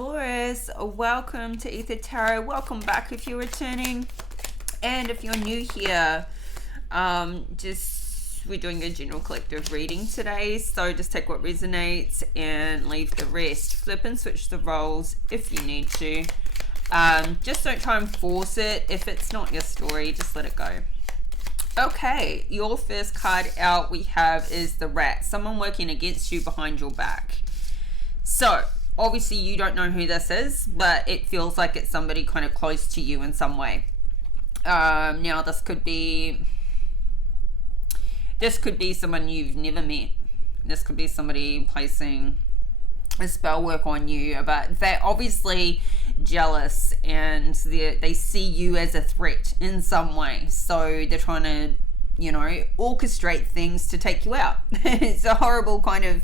Taurus, welcome to Ether Tarot. Welcome back if you're returning, and if you're new here, we're doing a general collective reading today, so just take what resonates and leave the rest. Flip and switch the roles if you need to. Just don't try and force it. If it's not your story, just let it go. Okay, your first card out we have is the Rat. Someone working against you behind your back. So obviously you don't know who this is, but it feels like it's somebody kind of close to you in some way. Now this could be someone you've never met. This could be somebody placing a spell work on you, but they're obviously jealous and they see you as a threat in some way. So they're trying to, orchestrate things to take you out. It's a horrible kind of,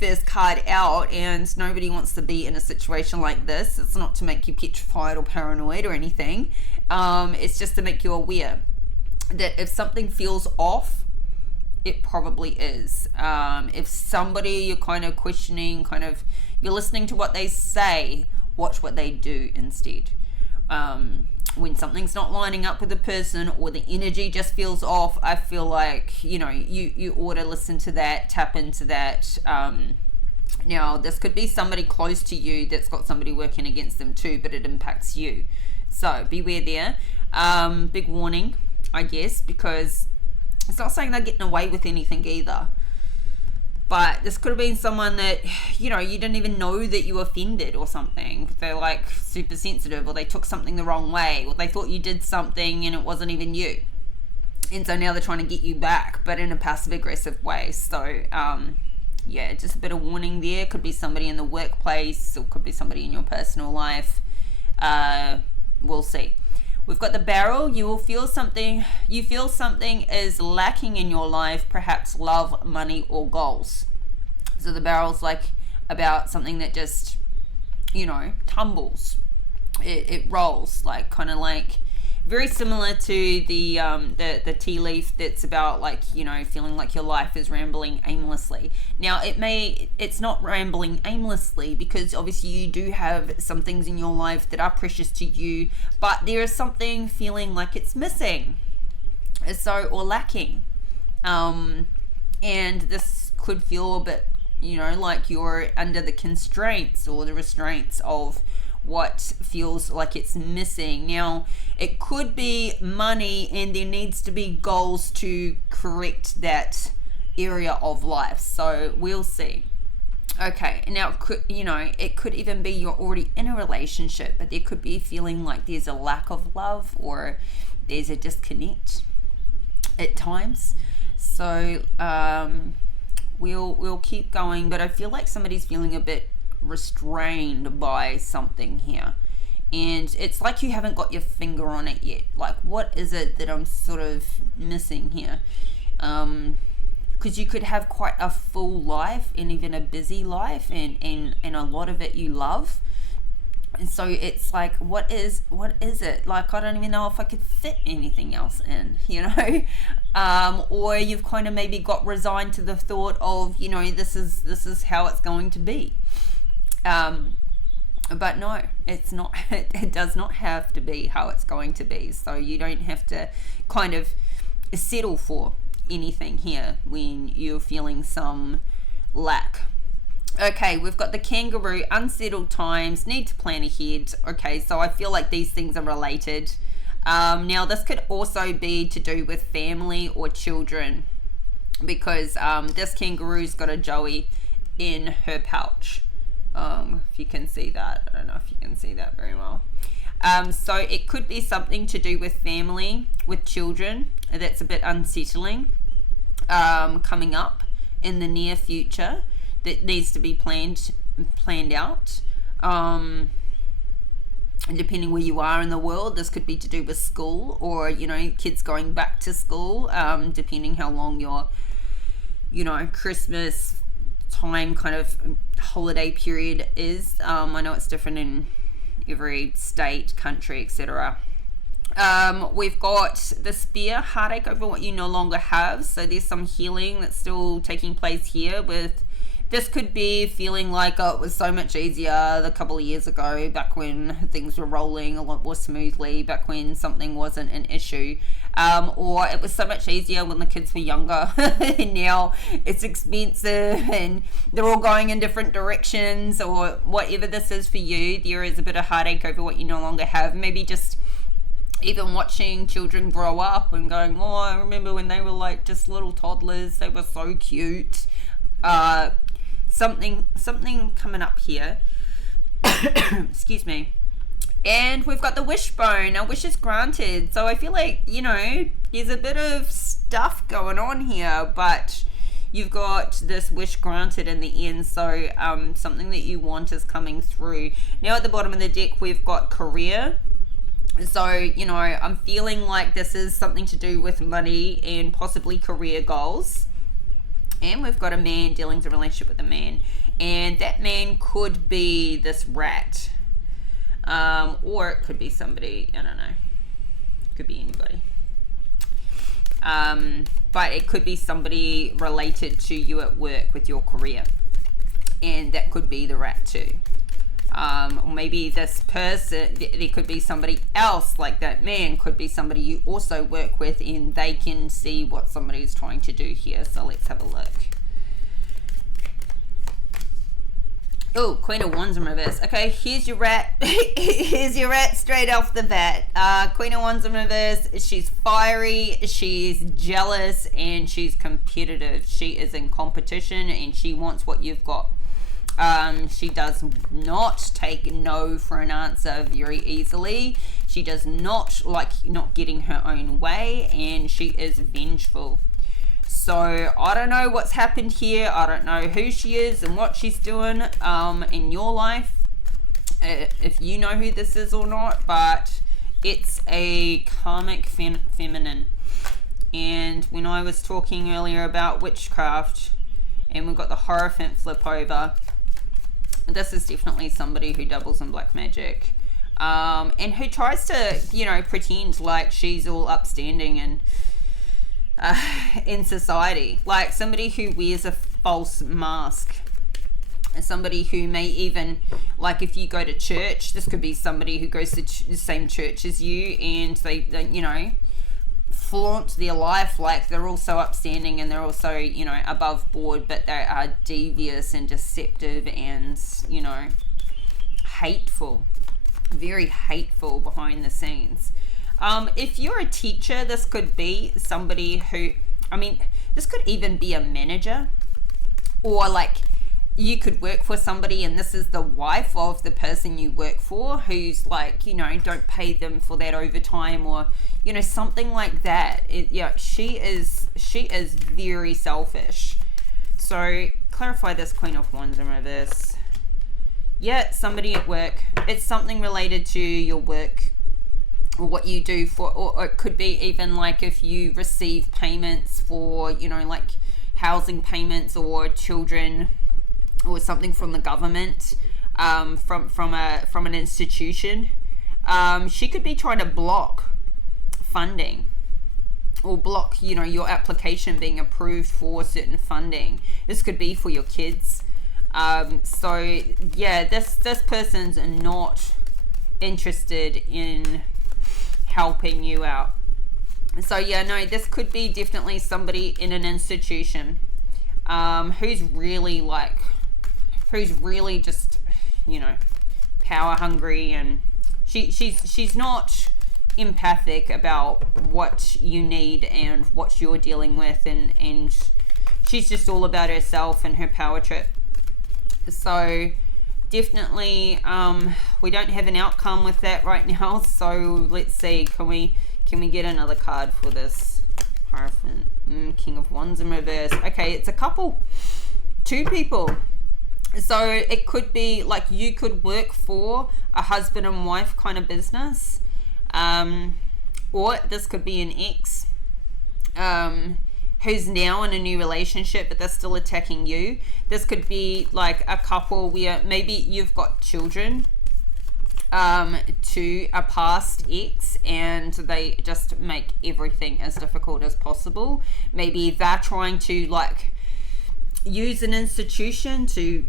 first card out, and nobody wants to be in a situation like this. It's not to make you petrified or paranoid or anything. It's just to make you aware that if something feels off, it probably is. If somebody you're kind of questioning, you're listening to what they say, watch what they do instead. When something's not lining up with the person or the energy just feels off, I feel like, you ought to listen to that, tap into that. Now, this could be somebody close to you that's got somebody working against them too, but it impacts you. So beware there. Big warning, I guess, because it's not saying they're getting away with anything either. But this could have been someone that, you didn't even know that you offended or something. They're like super sensitive, or they took something the wrong way, or they thought you did something and it wasn't even you. And so now they're trying to get you back, but in a passive aggressive way. So, just a bit of warning there. Could be somebody in the workplace, or could be somebody in your personal life. We'll see. We've got the Barrel. You feel something is lacking in your life, perhaps love, money, or goals. So the Barrel's like about something that just, tumbles. It rolls, kind of like very similar to the tea leaf that's about feeling like your life is rambling aimlessly. Now it's not rambling aimlessly, because obviously you do have some things in your life that are precious to you, but there is something feeling like it's missing, or lacking. And this could feel a bit, like you're under the constraints or the restraints of what feels like it's missing. Now, it could be money, and there needs to be goals to correct that area of life. So we'll see. Okay, now it could even be you're already in a relationship, but there could be a feeling like there's a lack of love, or there's a disconnect at times. So we'll keep going, but I feel like somebody's feeling a bit restrained by something here, and it's like you haven't got your finger on it yet. Like, what is it that I'm sort of missing here? Because you could have quite a full life, and even a busy life, and a lot of it you love, and so it's like, what is it? Like, I don't even know if I could fit anything else in, or you've kind of maybe got resigned to the thought of, this is how it's going to be. But no, it's not. It does not have to be how it's going to be. So you don't have to kind of settle for anything here when you're feeling some lack. Okay, we've got the Kangaroo. Unsettled times, need to plan ahead. Okay, so I feel like these things are related. Now, this could also be to do with family or children, because this kangaroo's got a joey in her pouch. If you can see that. I don't know if you can see that very well. So it could be something to do with family, with children, that's a bit unsettling, coming up in the near future, that needs to be planned out. And depending where you are in the world, this could be to do with school, or kids going back to school, depending how long your Christmas time kind of holiday period is. I know it's different in every state, country, etc. We've got the Spear, heartache over what you no longer have. So there's some healing that's still taking place here with this could be feeling like, oh, it was so much easier a couple of years ago, back when things were rolling a lot more smoothly, back when something wasn't an issue. Or it was so much easier when the kids were younger and now it's expensive and they're all going in different directions, or whatever this is for you. There is a bit of heartache over what you no longer have. Maybe just even watching children grow up and going, oh, I remember when they were like just little toddlers, they were so cute. Something coming up here. Excuse me. And we've got the wishbone. Our wish is granted. So I feel like, there's a bit of stuff going on here, but you've got this wish granted in the end. So something that you want is coming through. Now at the bottom of the deck, we've got career. So, I'm feeling like this is something to do with money and possibly career goals. And we've got a man dealing with a relationship with a man. And that man could be this rat. Or it could be somebody, I don't know. Could be anybody. But it could be somebody related to you at work with your career. And that could be the rat too. Or maybe this person, there could be somebody else, like that man could be somebody you also work with, and they can see what somebody's trying to do here. So let's have a look. Oh, Queen of Wands in reverse. Okay, here's your rat. Here's your rat straight off the bat. Queen of Wands in reverse. She's fiery, she's jealous, and she's competitive. She is in competition and she wants what you've got. She does not take no for an answer very easily. She does not like not getting her own way, and she is vengeful. So I don't know what's happened here. I don't know who she is and what she's doing in your life, if you know who this is or not, but it's a karmic feminine. And when I was talking earlier about witchcraft, and we've got the Hierophant flip over, this is definitely somebody who dabbles in black magic, and who tries to, pretend like she's all upstanding and in society, like somebody who wears a false mask, somebody who may even, like if you go to church, this could be somebody who goes to the same church as you, and they flaunt their life like they're also upstanding and they're also above board, but they are devious and deceptive and hateful, very hateful behind the scenes. If you're a teacher, this could be somebody who, this could even be a manager, or like you could work for somebody and this is the wife of the person you work for, who's like, don't pay them for that overtime, or something like that. She is very selfish. So clarify this Queen of Wands in reverse. Yeah, somebody at work. It's something related to your work or what you do for, or it could be even like if you receive payments for, like housing payments or children or something from the government, from an institution. She could be trying to block funding or block, your application being approved for certain funding. This could be for your kids. So yeah, this person's not interested in helping you out. So yeah, no, this could be definitely somebody in an institution who's really just power hungry, and she's not empathic about what you need and what you're dealing with, and she's just all about herself and her power trip. So definitely we don't have an outcome with that right now, so let's see, can we get another card for this Hierophant? King of Wands in reverse. Okay, it's a couple, two people. So it could be like you could work for a husband and wife kind of business, or this could be an ex who's now in a new relationship, but they're still attacking you. This could be like a couple where maybe you've got children to a past ex, and they just make everything as difficult as possible. Maybe they're trying to use an institution to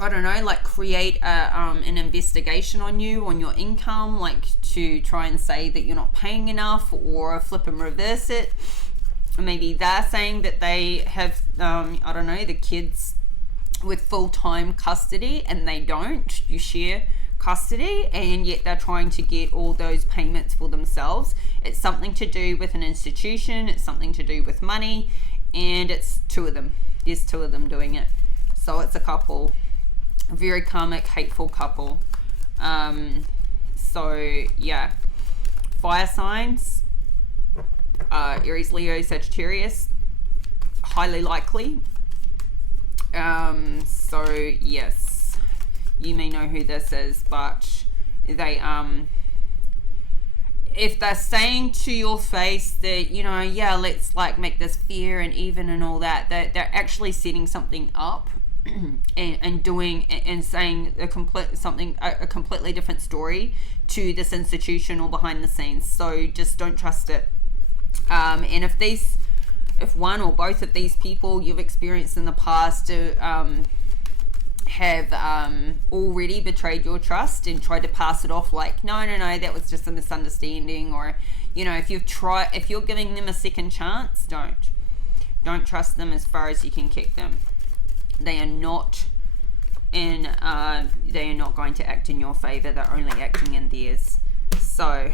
I don't know, like create an investigation on you, on your income, like to try and say that you're not paying enough, or flip and reverse it. Maybe they're saying that they have, I don't know, the kids with full-time custody and they don't. You share custody, and yet they're trying to get all those payments for themselves. It's something to do with an institution, it's something to do with money, and it's two of them. There's two of them doing it. So it's a couple. A very karmic, hateful couple. So yeah, fire signs, Aries, Leo, Sagittarius, highly likely. So yes, you may know who this is, but they if they're saying to your face that, you know, yeah, let's like make this fair and even and all that, they're actually setting something up and doing and saying a completely different story to this institution or behind the scenes. So just don't trust it. And if one or both of these people you've experienced in the past have already betrayed your trust and tried to pass it off like no, that was just a misunderstanding, or you know, if you're giving them a second chance, don't trust them as far as you can kick them. They are not going to act in your favor. They're only acting in theirs. So,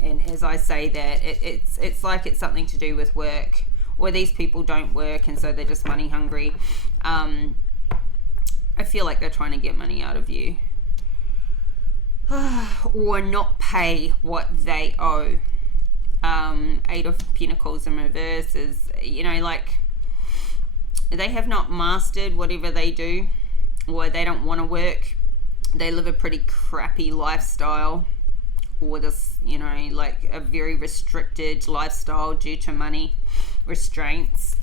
and as I say that, it's like it's something to do with work, or these people don't work and so they're just money hungry. I feel like they're trying to get money out of you, or not pay what they owe. Eight of Pentacles in reverse is, you know, like they have not mastered whatever they do, or they don't want to work. They live a pretty crappy lifestyle, or this, you know, like a very restricted lifestyle due to money restraints.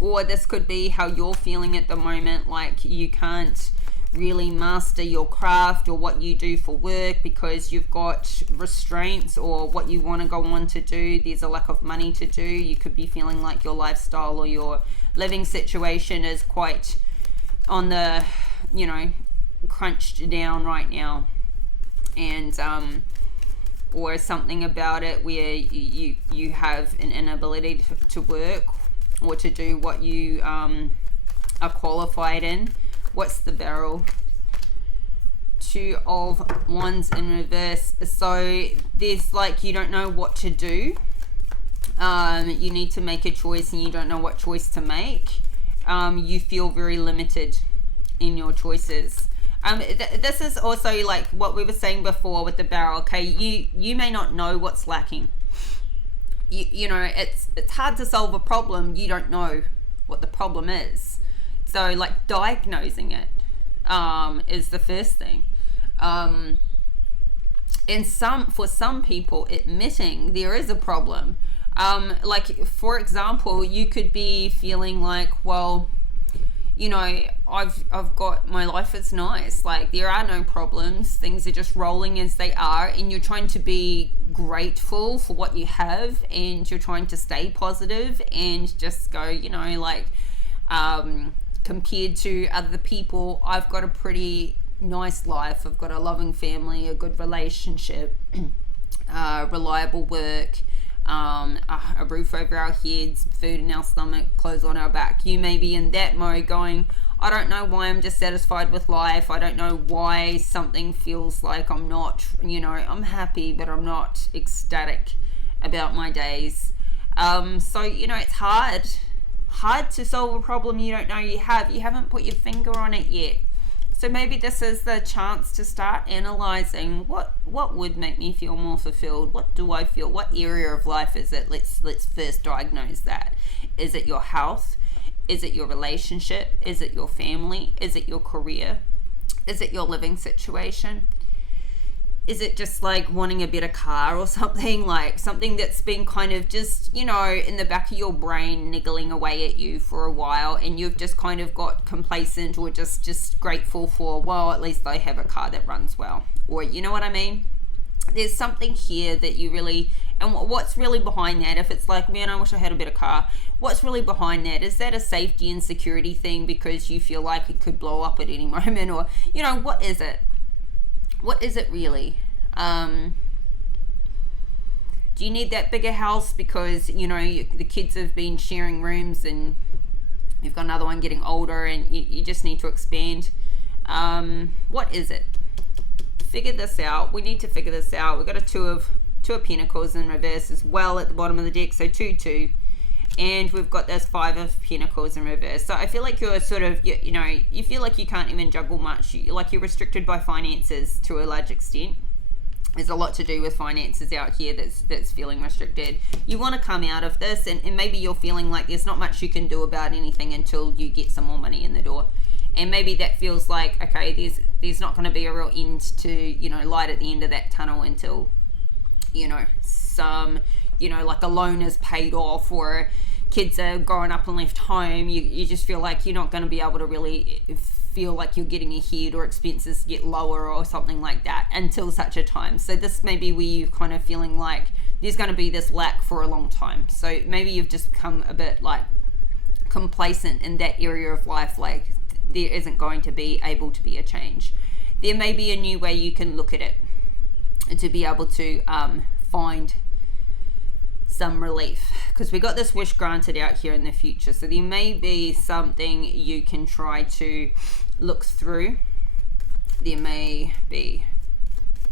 Or this could be how you're feeling at the moment, like you can't really master your craft or what you do for work because you've got restraints, or what you want to go on to do, there's a lack of money to do. You could be feeling like your lifestyle or your living situation is quite on the, you know, crunched down right now, and or something about it where you have an inability to work or to do what you are qualified in. What's the barrel? Two of Wands in reverse. So there's like, you don't know what to do. You need to make a choice and you don't know what choice to make. You feel very limited in your choices. This is also like what we were saying before with the barrel. Okay, you may not know what's lacking. You know, it's hard to solve a problem. You don't know what the problem is. So like diagnosing it is the first thing. And for some people, admitting there is a problem. Like for example, you could be feeling like, well, you know, I've got, my life is nice, like there are no problems, things are just rolling as they are, and you're trying to be grateful for what you have, and you're trying to stay positive and just go, you know, like compared to other people, I've got a pretty nice life. I've got a loving family, a good relationship, reliable work, a roof over our heads, food in our stomach, clothes on our back. You may be in that mode going, I don't know why I'm dissatisfied with life. I don't know why something feels like I'm not, you know, I'm happy, but I'm not ecstatic about my days. So, you know, it's hard to solve a problem you don't know you have. You haven't put your finger on it yet. So maybe this is the chance to start analyzing what would make me feel more fulfilled. What do I feel? What area of life is it? Let's first diagnose that. Is it your health? Is it your relationship? Is it your family? Is it your career? Is it your living situation? Is it just like wanting a better car or something, like something that's been kind of just, you know, in the back of your brain niggling away at you for a while, and you've just kind of got complacent or just grateful for, well, at least I have a car that runs well, or you know what I mean? There's something here that you really, And what's really behind that? If it's like, man, I wish I had a better car, what's really behind that? Is that a safety and security thing because you feel like it could blow up at any moment? Or, you know, what is it? What is it really? Do you need that bigger house because, you know, the kids have been sharing rooms and you've got another one getting older and you just need to expand? What is it? Figure this out. We need to figure this out. We've got a two of Pentacles in reverse as well at the bottom of the deck, so 2-2, and we've got this 5 of Pentacles in reverse. So I feel like you're sort of, you know, you feel like you can't even juggle much. Like you're restricted by finances to a large extent. There's a lot to do with finances out here that's feeling restricted. You want to come out of this, and maybe you're feeling like there's not much you can do about anything until you get some more money in the door. And maybe that feels like, okay, there's not going to be a real end to, you know, light at the end of that tunnel until, you know, some, you know, like a loan is paid off or kids are growing up and left home. You just feel like you're not going to be able to really feel like you're getting ahead or expenses get lower or something like that until such a time. So this may be where you're kind of feeling like there's going to be this lack for a long time. So maybe you've just become a bit like complacent in that area of life, like there isn't going to be able to be a change. There may be a new way you can look at it to be able to find some relief, because we got this wish granted out here in the future. So there may be something you can try to look through. There may be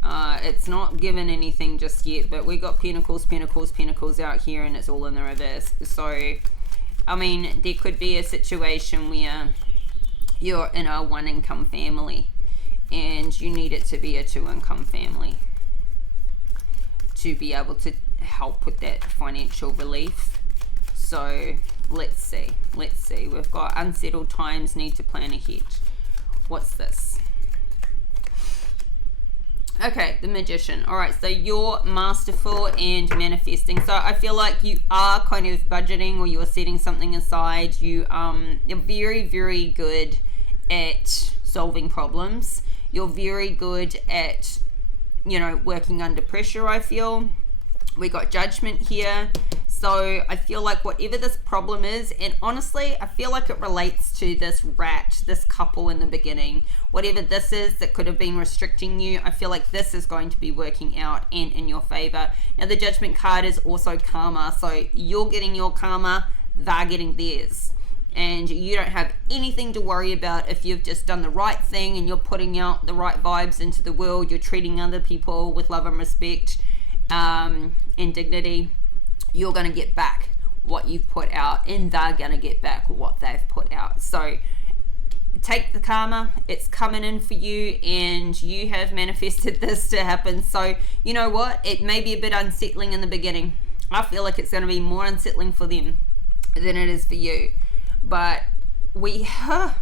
it's not given anything just yet, but we got Pentacles, Pentacles, Pentacles out here, and it's all in the reverse. So I mean, there could be a situation where you're in a 1-income family and you need it to be a 2-income family to be able to help with that financial relief. So let's see. We've got unsettled times, need to plan ahead. What's this? Okay, the Magician. All right, so you're masterful and manifesting. So I feel like you are kind of budgeting, or you're setting something aside. You're very, very good at solving problems. You're very good at, you know, working under pressure, I feel. We got Judgment here. So I feel like whatever this problem is, and honestly, I feel like it relates to this rat, this couple in the beginning. Whatever this is that could have been restricting you, I feel like this is going to be working out and in your favor. Now, the Judgment card is also karma. So you're getting your karma, they're getting theirs. And you don't have anything to worry about if you've just done the right thing and you're putting out the right vibes into the world. You're treating other people with love and respect and dignity. You're going to get back what you've put out, and they're going to get back what they've put out. So take the karma, it's coming in for you, and you have manifested this to happen. So you know what, it may be a bit unsettling in the beginning. I feel like it's going to be more unsettling for them than it is for you. But we have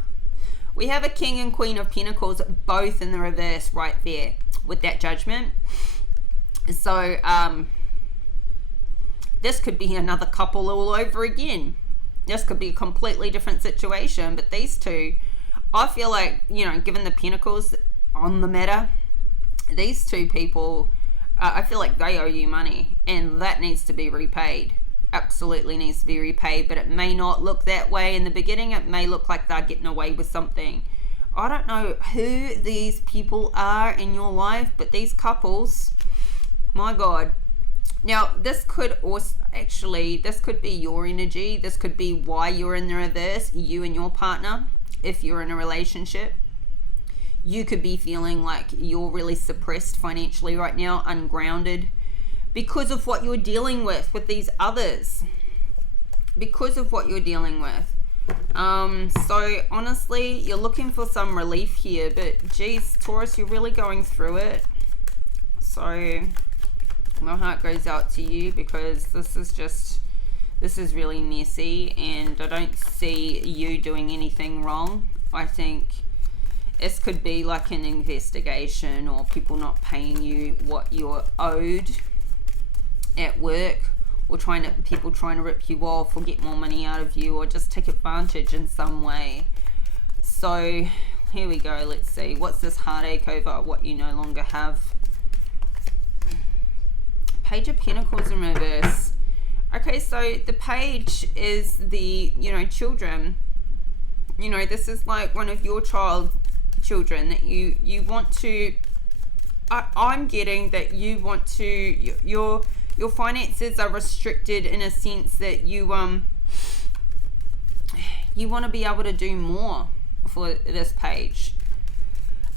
a King and Queen of Pentacles both in the reverse right there with that Judgment. So this could be another couple all over again. This could be a completely different situation, but these two, I feel like, you know, given the Pentacles on the matter, these two people, I feel like they owe you money, and that needs to be repaid. Absolutely needs to be repaid, but it may not look that way in the beginning. It may look like they're getting away with something. I don't know who these people are in your life, but these couples, my God. Now, this could also, actually, this could be your energy. This could be why you're in the reverse, you and your partner. If you're in a relationship, you could be feeling like you're really suppressed financially right now, ungrounded, because of what you're dealing with these others. Because of what you're dealing with. So honestly, you're looking for some relief here, but geez, Taurus, you're really going through it. So my heart goes out to you, because this is really messy, and I don't see you doing anything wrong. I think this could be like an investigation, or people not paying you what you're owed at work, or people trying to rip you off or get more money out of you, or just take advantage in some way. So here we go. Let's see, what's this heartache over what you no longer have? Page of Pentacles in reverse. Okay, so the page is the, children. This is like one of your children that you want to, I'm getting that you want to, your finances are restricted in a sense that you want to be able to do more for this page.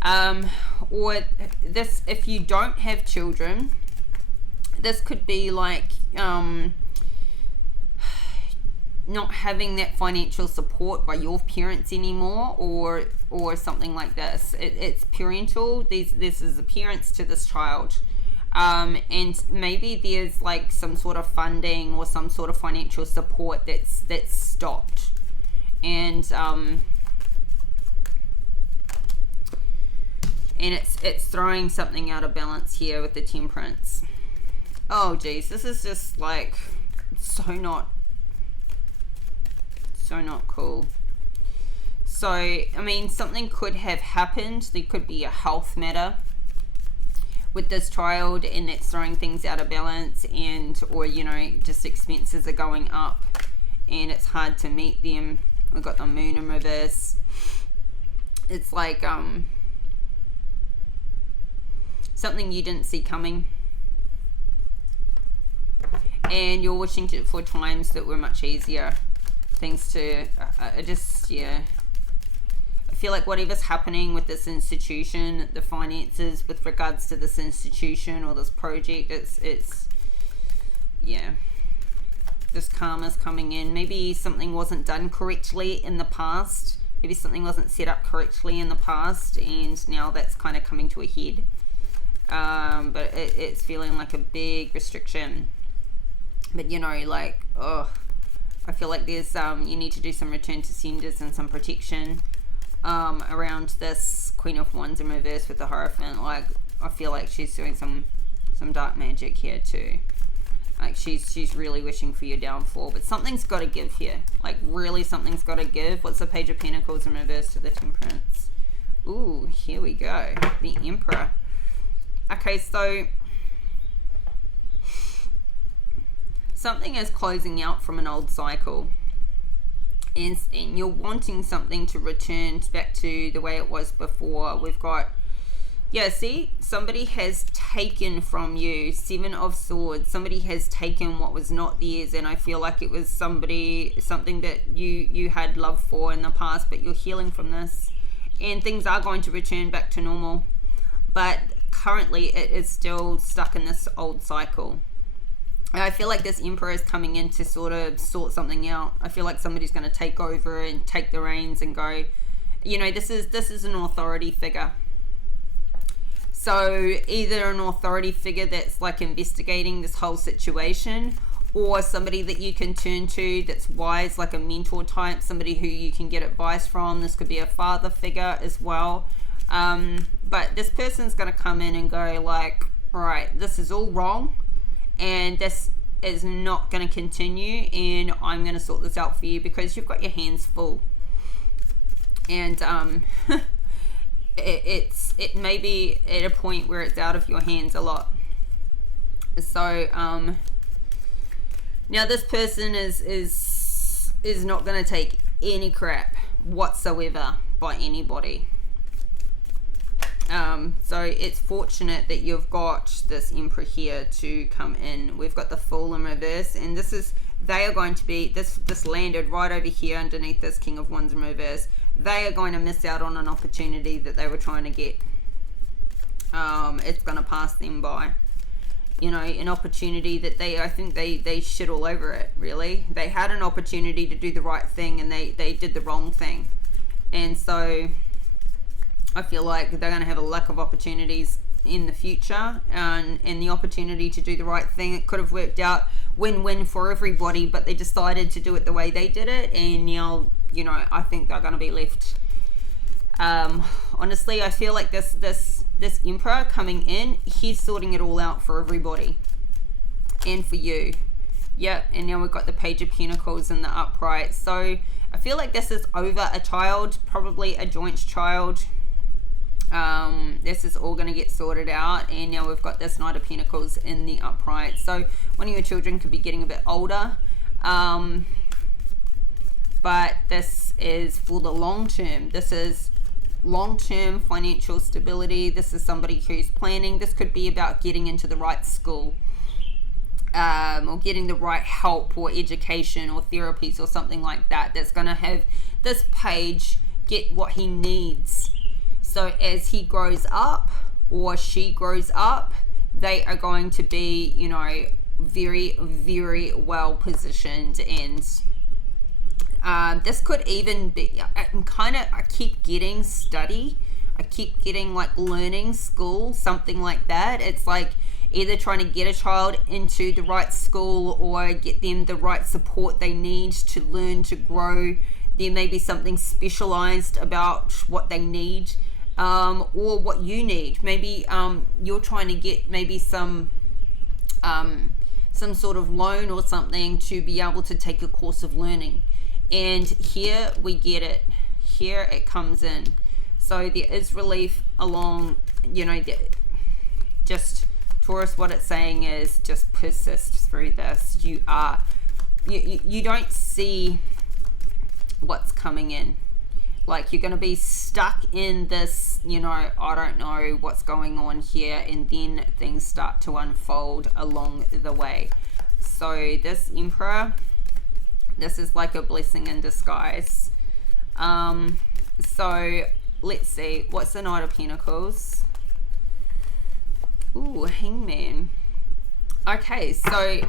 Or this, if you don't have children, this could be like not having that financial support by your parents anymore, or something like this. It's parental. This is a parents to this child, and maybe there's like some sort of funding or some sort of financial support that's stopped, and it's throwing something out of balance here with the Temperance. Oh geez, this is just like so not cool. So I mean, something could have happened. There could be a health matter with this child, and it's throwing things out of balance, or just expenses are going up and it's hard to meet them. We've got the Moon in reverse. It's like something you didn't see coming, and you're wishing for times that were much easier. Things to I feel like whatever's happening with this institution, the finances with regards to this institution or this project, it's this karma's coming in. Maybe something wasn't done correctly in the past. Maybe something wasn't set up correctly in the past, and now that's kind of coming to a head. But it's feeling like a big restriction. But I feel like there's you need to do some return to senders and some protection around this Queen of Wands in reverse with the Hierophant. Like, I feel like she's doing some dark magic here too. Like she's really wishing for your downfall, but something's got to give here. Like, really, something's got to give. What's the Page of Pentacles in reverse to the Temperance? Ooh, here we go. The Emperor. Okay, so something is closing out from an old cycle, and you're wanting something to return back to the way it was before. We've got, see, somebody has taken from you. 7 of Swords. Somebody has taken what was not theirs, and I feel like it was something that you had love for in the past, but you're healing from this, and things are going to return back to normal. But currently it is still stuck in this old cycle. I feel like this Emperor is coming in to sort of sort something out. I feel like somebody's going to take over and take the reins and go, this is an authority figure. So either an authority figure that's like investigating this whole situation, or somebody that you can turn to that's wise, like a mentor type, somebody who you can get advice from. This could be a father figure as well. But this person's going to come in and go like, all right, this is all wrong, and this is not going to continue, and I'm going to sort this out for you because you've got your hands full. And it may be at a point where it's out of your hands a lot. So now this person is not going to take any crap whatsoever by anybody. So it's fortunate that you've got this Emperor here to come in. We've got the Fool in reverse, and they are going to be, this landed right over here underneath this King of Wands in reverse. They are going to miss out on an opportunity that they were trying to get. It's going to pass them by. An opportunity that I think they shit all over it, really. They had an opportunity to do the right thing, and they did the wrong thing. And so I feel like they're going to have a lack of opportunities in the future, and the opportunity to do the right thing. It could have worked out win-win for everybody, but they decided to do it the way they did it, and now, I think they're going to be left. Honestly, I feel like this Emperor coming in, he's sorting it all out for everybody and for you. Yep, and now we've got the Page of Pentacles in the upright. So I feel like this is over a child, probably a joint child. This is all going to get sorted out, and now we've got this Knight of Pentacles in the upright. So one of your children could be getting a bit older, but this is for the long term. This is long-term financial stability. This is somebody who's planning. This could be about getting into the right school, or getting the right help or education or therapies or something like that. That's going to have this page get what he needs. So as he grows up or she grows up, they are going to be, you know, very, very well positioned. And this could even be I keep getting study. I keep getting like learning school, something like that. It's like either trying to get a child into the right school or get them the right support they need to learn, to grow. There may be something specialized about what they need, or what you need. Maybe you're trying to get maybe some sort of loan or something to be able to take a course of learning. And here we get it. Here it comes in. So there is relief along, you know, just Taurus, what it's saying is just persist through this. You don't see what's coming in. Like, you're going to be stuck in this, you know, I don't know what's going on here, and then things start to unfold along the way. So this Emperor, this is like a blessing in disguise. So let's see, what's the Knight of Pentacles? Ooh, Hangman. Okay, so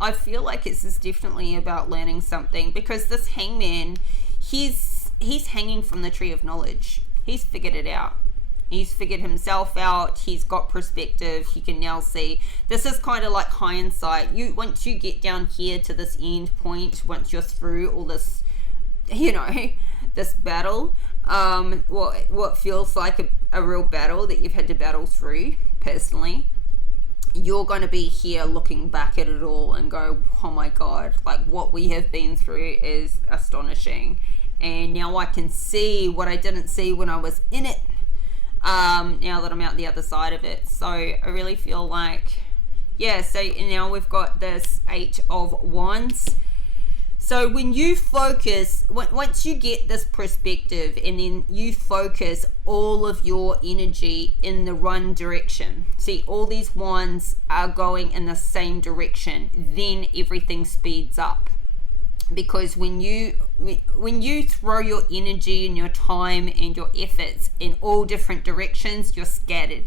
I feel like this is definitely about learning something, because this Hangman, he's hanging from the tree of knowledge. He's figured it out. He's figured himself out. He's got perspective. He can now see. This is kind of like hindsight. Once you get down here to this end point, once you're through all this, you know, this battle, what feels like a real battle that you've had to battle through personally, you're going to be here looking back at it all and go, oh my God, like what we have been through is astonishing. And now I can see what I didn't see when I was in it, now that I'm out the other side of it. So I really feel like, yeah, so now we've got this 8 of Wands. So when you focus, once you get this perspective and then you focus all of your energy in the one direction, see all these wands are going in the same direction, then everything speeds up. Because when you throw your energy and your time and your efforts in all different directions, you're scattered.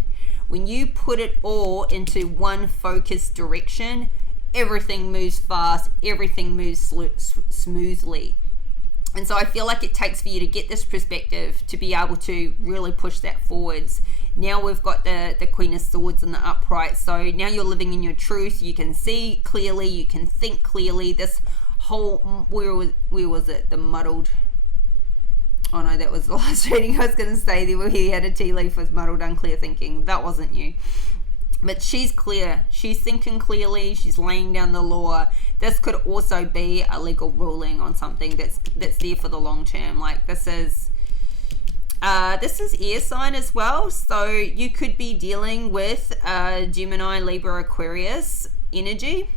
When you put it all into one focused direction, everything moves fast, everything moves smoothly. And so I feel like it takes for you to get this perspective to be able to really push that forwards. Now we've got the Queen of Swords in the upright. So now you're living in your truth. You can see clearly, you can think clearly. This whole, where was it? The muddled, oh no, that was the last reading I was going to say there, where he had a tea leaf with muddled, unclear thinking. That wasn't you. But she's clear. She's thinking clearly. She's laying down the law. This could also be a legal ruling on something that's there for the long term. Like this is air sign as well. So you could be dealing with Gemini, Libra, Aquarius energy.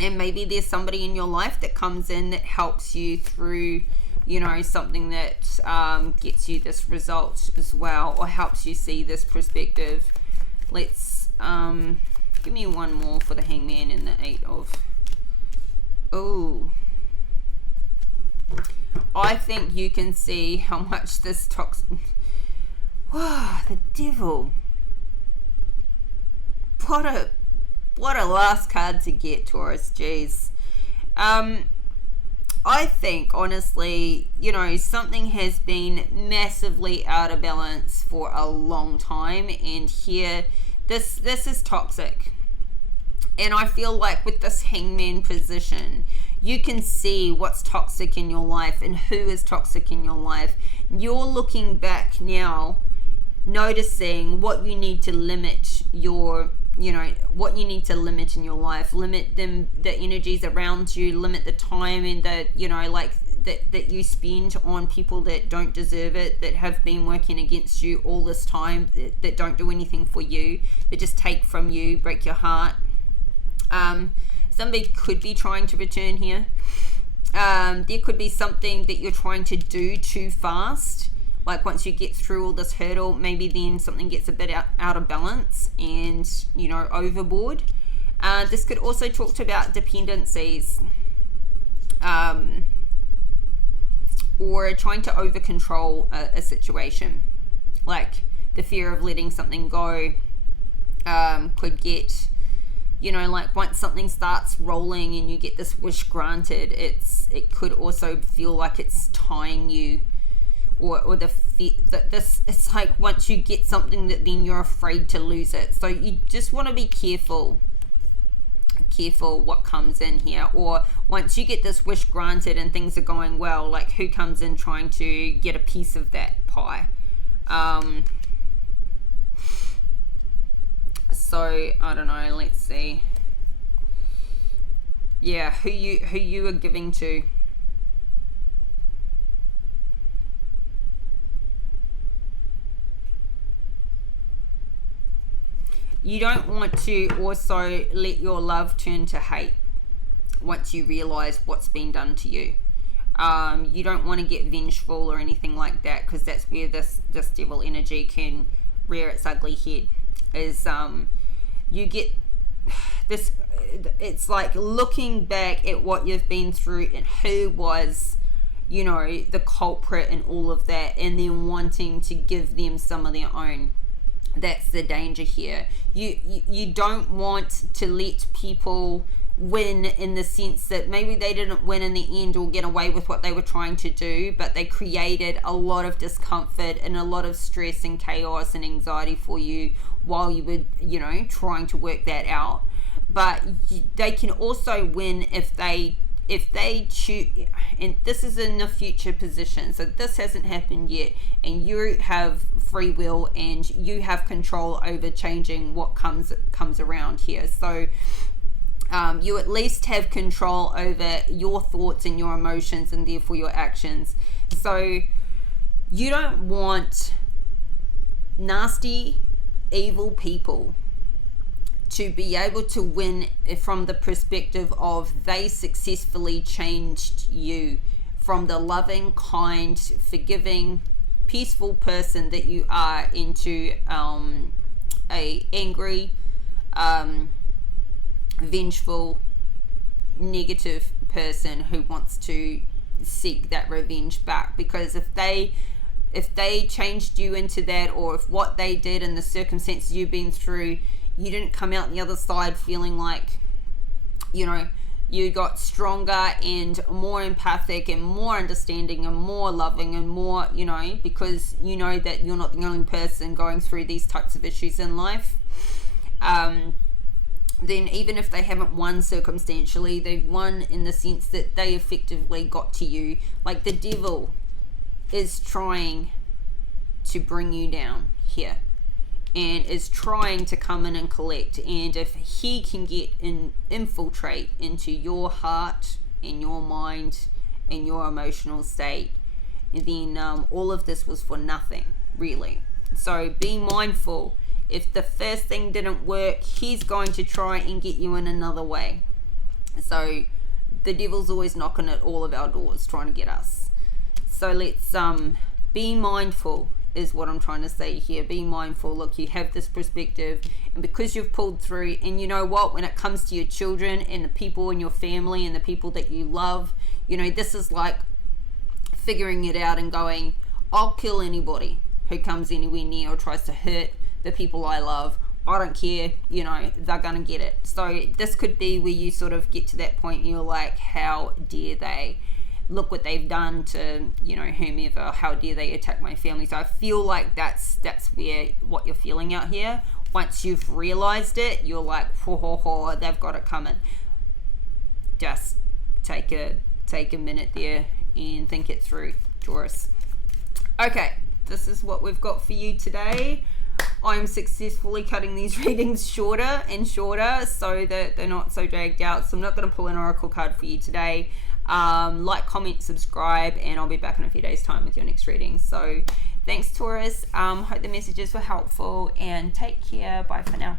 And maybe there's somebody in your life that comes in that helps you through, you know, something that gets you this result as well, or helps you see this perspective. Let's give me one more for the Hangman and the 8 of, oh, I think you can see how much this toxic, wow, the Devil, what a last card to get, Taurus. Jeez. I think honestly, you know, something has been massively out of balance for a long time, and here this is toxic. And I feel like with this Hangman position, you can see what's toxic in your life and who is toxic in your life. You're looking back now, noticing what you need to limit your, you know, what you need to limit in your life. Limit them, the energies around you, limit the time and the, you know, like that you spend on people that don't deserve it, that have been working against you all this time, that don't do anything for you, that just take from you, break your heart. Somebody could be trying to return here. There could be something that you're trying to do too fast. Like once you get through all this hurdle, maybe then something gets a bit out of balance and, you know, overboard. This could also talk about dependencies, or trying to over control a situation. Like the fear of letting something go could get, you know, like once something starts rolling and you get this wish granted, it could also feel like it's tying you, or this, it's like once you get something that then you're afraid to lose it. So you just want to be careful what comes in here. Or once you get this wish granted and things are going well, like who comes in trying to get a piece of that pie. So I don't know, let's see. Yeah, who you are giving to. You don't want to also let your love turn to hate once you realize what's been done to you. You don't want to get vengeful or anything like that, because that's where this devil energy can rear its ugly head. Is you get this, it's like looking back at what you've been through and who was, you know, the culprit and all of that, and then wanting to give them some of their own. That's the danger here. You don't want to let people win, in the sense that maybe they didn't win in the end or get away with what they were trying to do, but they created a lot of discomfort and a lot of stress and chaos and anxiety for you while you were, you know, trying to work that out. But they can also win if they choose, and this is in the future position, so this hasn't happened yet, and you have free will and you have control over changing what comes around here. So you at least have control over your thoughts and your emotions, and therefore your actions. So you don't want nasty, evil people to be able to win from the perspective of they successfully changed you from the loving, kind, forgiving, peaceful person that you are into a angry, vengeful, negative person who wants to seek that revenge back. Because if they changed you into that, or if what they did and the circumstances you've been through, you didn't come out the other side feeling like, you know, you got stronger and more empathic and more understanding and more loving and more, you know, because you know that you're not the only person going through these types of issues in life, then even if they haven't won circumstantially, they've won in the sense that they effectively got to you. Like the devil is trying to bring you down here, and is trying to come in and collect. And if he can infiltrate into your heart and your mind and your emotional state, then all of this was for nothing, really. So be mindful. If the first thing didn't work, he's going to try and get you in another way. So the devil's always knocking at all of our doors, trying to get us. So let's be mindful, is what I'm trying to say here. Be mindful. Look, you have this perspective, and because you've pulled through, and you know what, when it comes to your children and the people in your family and the people that you love, you know, this is like figuring it out and going, I'll kill anybody who comes anywhere near or tries to hurt the people I love. I don't care, you know, they're gonna get it. So this could be where you sort of get to that point and you're like, how dare they? Look what they've done to, you know, whomever. How dare they attack my family? So I feel like that's where what you're feeling out here. Once you've realized it, you're like, ho, they've got it coming. Just take a minute there and think it through, Taurus. Okay, this is what we've got for you today. I'm successfully cutting these readings shorter and shorter so that they're not so dragged out. So I'm not going to pull an oracle card for you today. Like, comment, subscribe, and I'll be back in a few days' time with your next reading. So thanks, Taurus. Hope the messages were helpful, and take care. Bye for now.